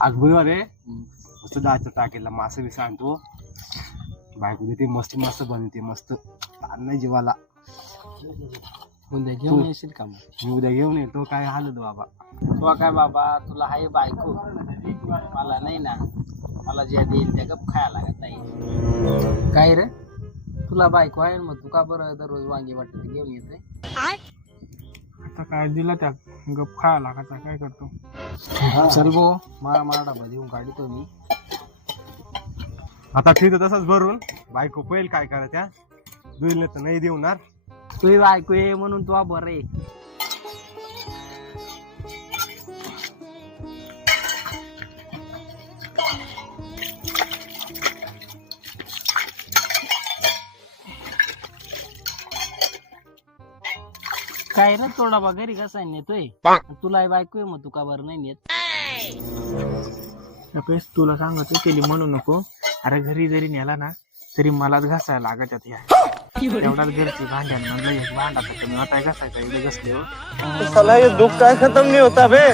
आज बुधवार आहे मस्त जायचं टाकेला मासे बी सांगतो बायको देते मस्त मस्त बनवते मस्त ताण नाही जीवाला. उद्या घेऊन येशील का मग? मी उद्या घेऊन येतो काय हालत बाबा. तुला काय बाबा तुला आहे बायको मला नाही ना. मला जे देईल त्या गप खायला लागत नाही. काय रे तुला बायको आहे मग तू का बरं दररोज वांगी वाटत घेऊन येते? आता काय दिला त्या गप खायला लागायचा काय करतो. चल भो मला डबा देऊन काढतो मी. आता ठीक आहे तसंच भरून बायको पहिल काय करा त्या दुईला तर नाही देऊणार. तुझी बायको आहे म्हणून तू बरं आहे. काय रे तो डबा घरी कसा नेतोय? तुला बायको आहे मग तू का बरं नाही नेत? त्यापेस तुला सांगतो केली म्हणू नको. अरे घरी जरी नेला ना तरी मलाच घासायला लागत या एवढाच घरची भांड्यांना भांडा तर आता घासायचा इथे घसले. साला ये दुख काय खत्म नहीं होता बे.